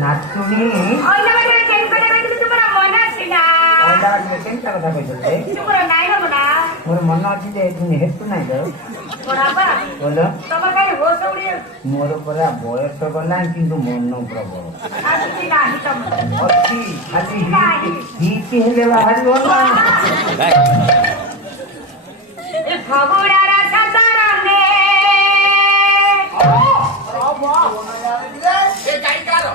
नाचुनी ओइला बाटे केन करे बेटी तुमरा मन अछि ना ओइला बाटे केन का कथा कहले तुमरा नाइ हो ना मोर मन अछि जे तुम हेतु नाइ दो बराबा बोलो तमर काई होश उडी मोर परा बयस गला किंतु मन प्रबल अछि नाही तम अछि खाली ही हेले बाहर बोलना ए फगुड़ा रा सतरंगे ए गाई कारो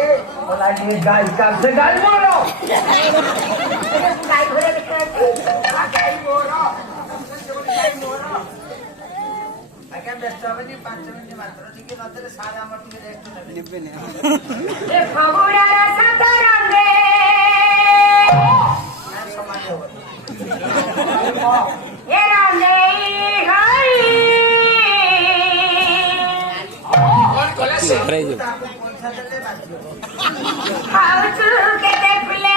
ए बोला ये गाय का से गाय बोलो गाई घोड़े देखे गाई मोरो आगे बेस्ट হবে নি 5 মিনিট মাত্র ঠিক নতরে সারা আমার টিকে রেস্ট নেবে না ए फगुड़ा रा सतरंगे সমাজ হবে ए रंगे हई কোন কলে সে Preso. পয়সা দিলে বাঁচিও how to get a play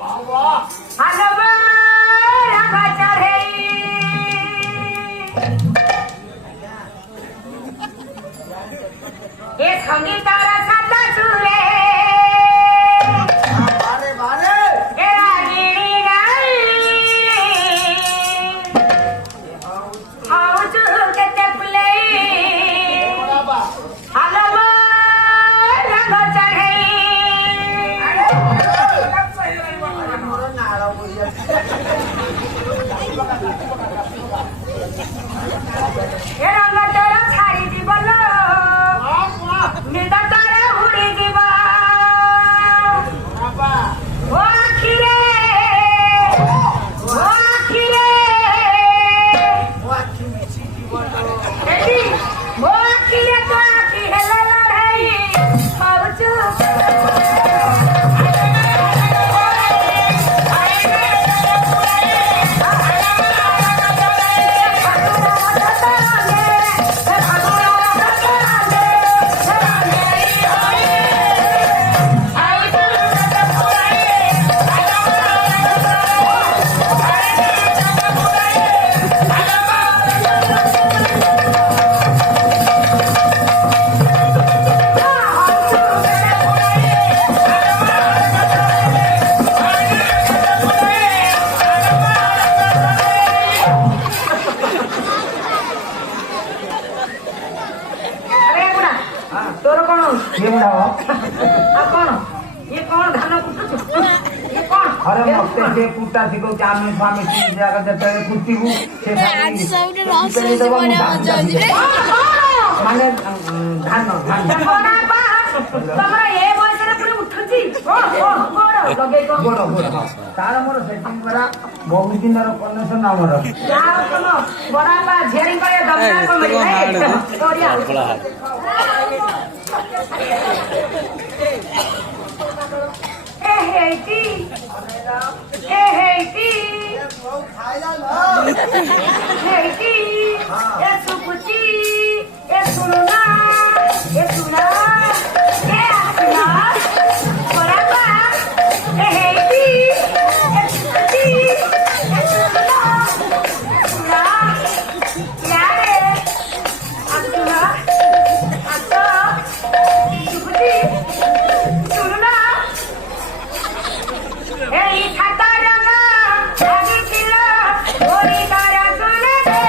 বাবা हेलो रंगा चढ़े ए संगीत रा सत सुरे বারে বারে ए रागिणी नाई how to get a play বাবা हेलो रंगा चढ़े মোর নাড় বইয়া ए रंगा तोरा छाड़ी दिबलो निदा तारे उड़ी दिबा বাবা ओ आखिरे ও আকি মিছি জীবন एडी ओ आखिरे तो आखि हेला लड़ाई पाउचू अरे बुढ़ा तोर कौन ये मुड़ाओ आ कौन ये कौन धान कुटुछ ये कौन अरे मते जे कुत्ता सिको चामे स्वामी तीन जगह देते कुत्तीबू से आज सबने रस से बड़ा मजा आउछ माने धान बड़ा बा तमरा ए बयस रे पुरी उठुची ओ गोड़ लगे को गोड़ गोड़ तार मोर सेटिंग करा बहुत दिन रो कनेक्शन हमर जाओ तुम बड़ा बा झेरी करे दमना को मरी है तोरिया ए हेटी খাইলা ল हेटी ए सुकुची ए सुना ए आसना बड़ा बा ए हेटी ए सुकुची ए सुना यारे आसना आसो सुकुची सुना ए खाता रंगा आगे चिल्ला गोरी कारा सुने दे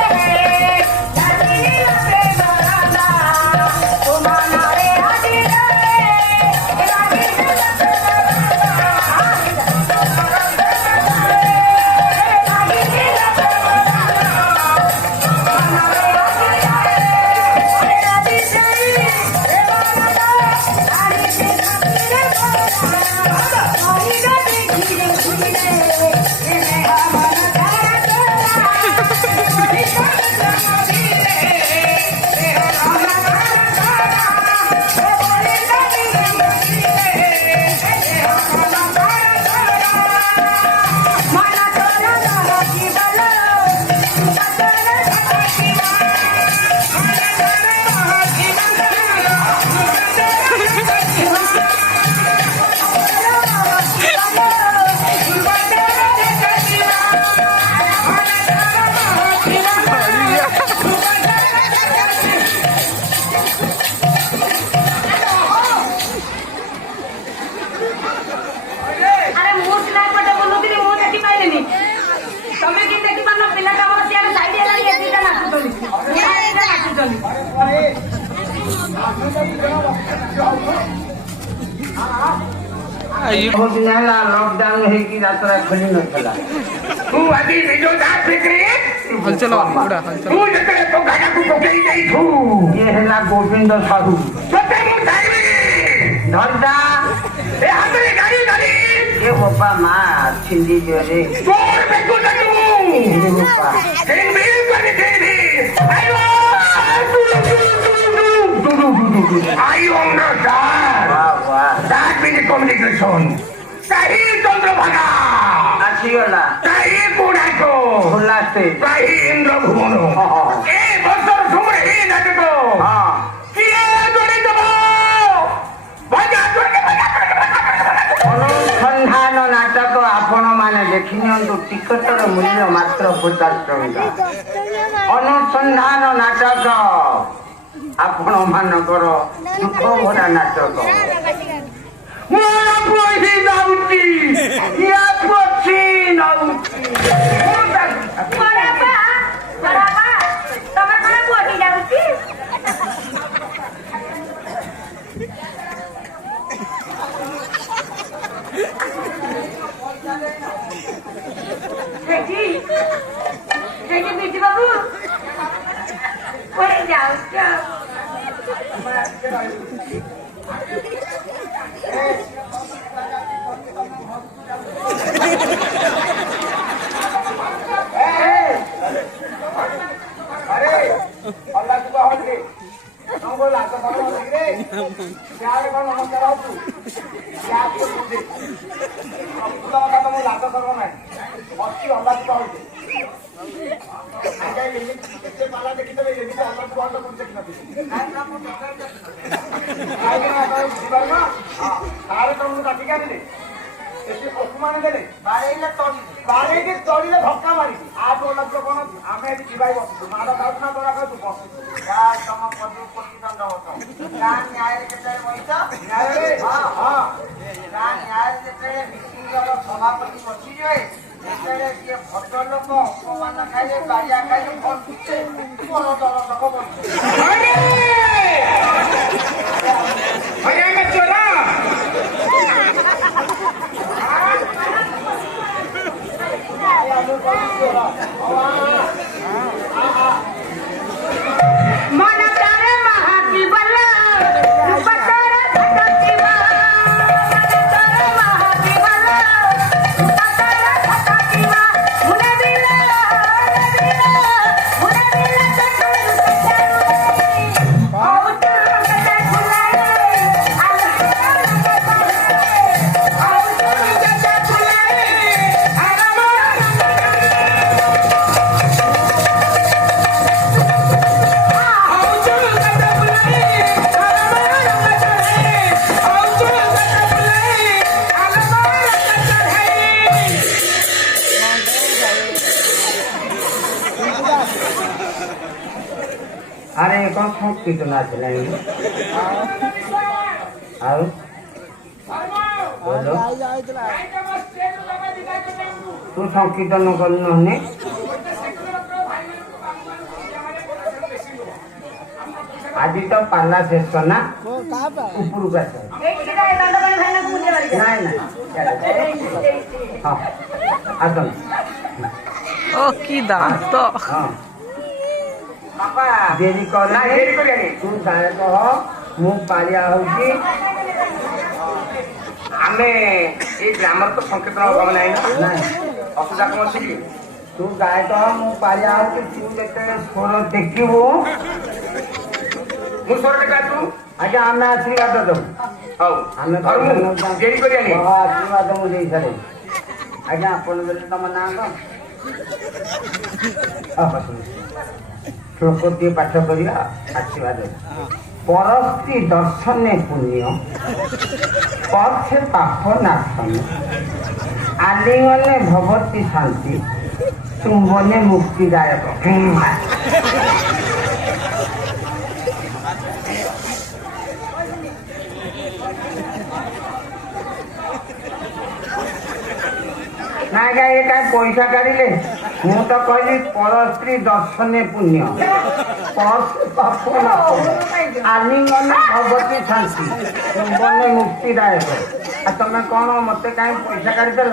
बहुत दिन है लॉकडाउन है कि यात्रा खुली नथला तू आदि वीडियो दास बिक्री हलचल पूरा हलचल तू जते तो गाना को पकई जाई थू ये हैला गोविंद साधु सते मु साइबी धरदा ए हाथे गाड़ी गाड़ी ये बाबा मां छिंदी जो रे तोर पे को तू ये बाबा तेरे मिल कर दे आयो आई understand वाह वाह that means communication सही चंद्रभागा आसीगला सही पुराको खुलास्ते सही इंद्र भुवन ए बसर सुमरे ही नाटक हां किए जोड़ी दबो बजा जोड़ी अनुसंधान नाटक आपण माने देखिनियंतु टिकटर मूल्य मात्र 50 टଙ୍କା अनुसंधान नाटक आपण मानकर दुख भरा नाटक मोर पही जाउची या पछी नाउची बराबा बराबा तमर कोन बोटी जाउची बेटी बेटी बाबू ओए जाओ जाओ अरे अल्लाह तू बाहर रे हमको लात करो रे यार कौन नमस्कार हो तू क्या तू दे खुदा का तुम लात करो ना अच्छी अल्लाह तू बाहर रे आगे ये कितने पाला देखी तो ये भी अल्लाह तू बाहर को देखना आगे ना तो जीवन ना हां सारे तुम काटी क्या दे ऐसे अपमान देले बारे के तोड़ी ले धक्का मारी आज ओला तो कोन आमे एठी जीवाई बस मारा दाउत ना तोरा कहू तू बस या तम पदु कोटी दंड होतो का न्याय के ते होइता न्याय रे हां हां का न्याय के ते मिटिंगर सभापति बसी जोए एतरे के भद्र लोक अपमान खाइले बारिया खाइले फोन किचे कोन दर लोक बोल अरे भैया के चोरा मन तारे महाकी बल्ला पतारा खटकीवा मन तारे महाकी बल्ला पतारा खटकीवा मुने दिला चटू ओ तो कटे खुलाए अरे कौन संस्कृत नाच नहीं आओ बोलो तू संकीर्तन करनो ने आज तो पाला शेष करना ऊपर का नहीं नहीं हाँ आसन ओ की दांत हाँ देरी कर ना देरी कर तू गाय कह मु पालिया होची आमे ए ग्रामर तो संकेतन होगा नहीं ना नहीं असुजा कम अछि तू गाय कह मु पालिया होची तू जेते स्वर देखिबो मु स्वर देखा तू आगे आमे आशीर्वाद दो हौ आमे धर्म देरी करिया नहीं आशीर्वाद मु देई छरे आगे अपन बेले तम नाम श्लोकोटी पाठ करिया आशीर्वाद परस्ती दर्शने पुण्य पक्षे पाप नाशन आलिंगने भवती शांति चुंबने मुक्तिदायक ना क्या पैसा काढ़े ମୁଁ ତ କହିଲି ପରସ୍ତ୍ରୀ ଦର୍ଶନେ ପୁଣ୍ୟ ଆଲିଙ୍ଗନ ଭଗବତୀ ଶାନ୍ତି ଚୁମ୍ବନେ ମୁକ୍ତିଦାୟକ। ଆଉ ତମେ କଣ ମତେ କାହିଁ ପଇସା କାଢିଦେଲ?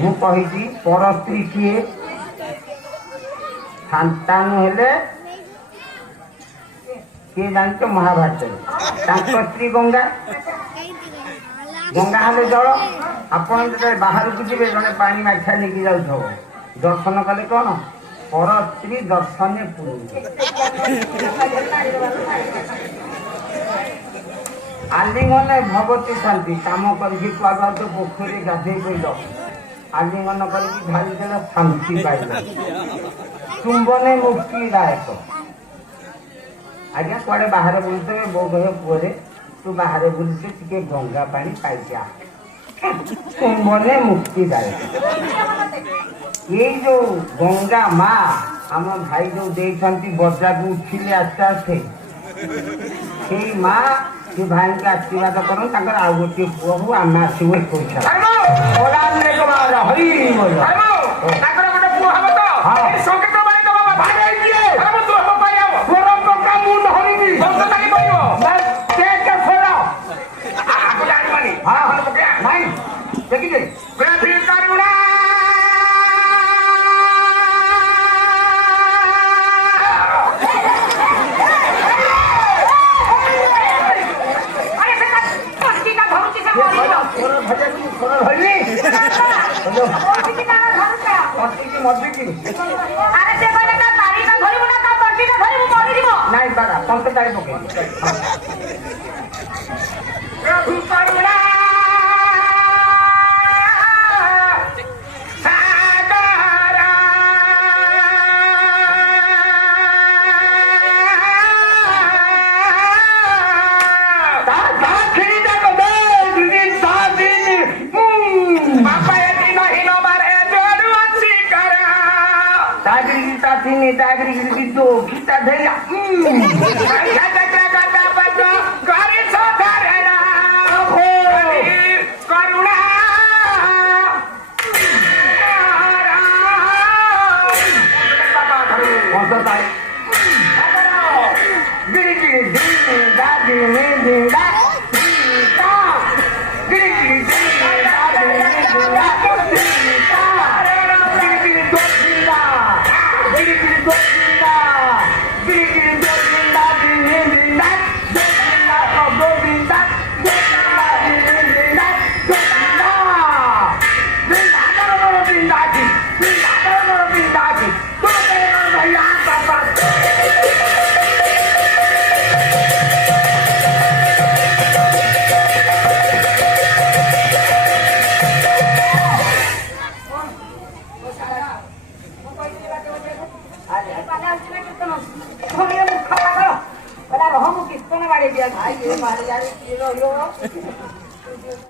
ମୁଁ କହିଛି ପରସ୍ତ୍ରୀ କିଏ? ସନ୍ତାନ ହେଲେ କିଏ ଜାଣିଛ? ମହାଭାରତରେ ତାଙ୍କ ସ୍ତ୍ରୀ ଗଙ୍ଗା। ଗଙ୍ଗା ହେଲେ ଜଳ। ଆପଣ ଯେତେବେଳେ ବାହାରକୁ ଯିବେ ଜଣେ ପାଣି ମାଠିଆ ନେଇକି ଯାଉଥିବ, ଦର୍ଶନ କଲେ କଣ? ପରସ୍ତ୍ରୀ ଦର୍ଶନେ ପୁଣ୍ୟ। ଆଲିଙ୍ଗନେ ଭଗବତୀ ଶାନ୍ତି। କାମ କରିକି କୁଆଡୁ ତ ପୋଖରୀ ଗାଧେଇ ପଇଲ, ଆଲିଙ୍ଗନ କରିକି ଢାଳିଦେଲ, ଶାନ୍ତି ପାଇଲ। ଚୁମ୍ବନେ ମୁକ୍ତିଦାୟକ। ଆଜ୍ଞା କୁଆଡେ ବାହାରେ ବୁଲୁଥିବେ, ବୋଉ କହିବ ପୁଅରେ ତୁ ବାହାରେ ବୁଲୁଛୁ ଟିକେ ଗଙ୍ଗା ପାଣି ପାଇକି ଆ। ଚୁମ୍ବନେ ମୁକ୍ତିଦାୟକ। ଏଇ ଯୋଉ ଗଙ୍ଗା ମା ଆମ ଭାଇ ଯୋଉ ଦେଇଛନ୍ତି ବଜାକୁ ଉଠିଲେ ଆସ୍ତେ ଆସ୍ତେ, ସେଇ ମା ସେ ଭାଇଙ୍କୁ ଆଶୀର୍ବାଦ କରନ୍ତୁ। ତାଙ୍କର ଆଉ ଗୋଟିଏ ପୁଅ ହଉ, ଆମେ ଆସିବୁ 21। ତାଙ୍କର ଗୋଟେ ପୁଅ ହବ ତ? ସଙ୍ଗୀତ ବାଣି ତ ବାବା ଭାଇ ହେଇଯିଏ। ମୁଁ ତୁ ହବ ପାଇ ହବ। ସ୍ୱର ଟଙ୍କା ମୁଁ ଧରିବି। ସଙ୍ଗୀତ ବାଣି କହିବ। ଆକୁ ଜାଣିବନି। ନାଇଁ ଦେଖିଛେ କରୁଣା ନାଇଁ ବାବା ତମେ ଚାରି ପକେଇ ପ୍ରଭୁ କରୁଣା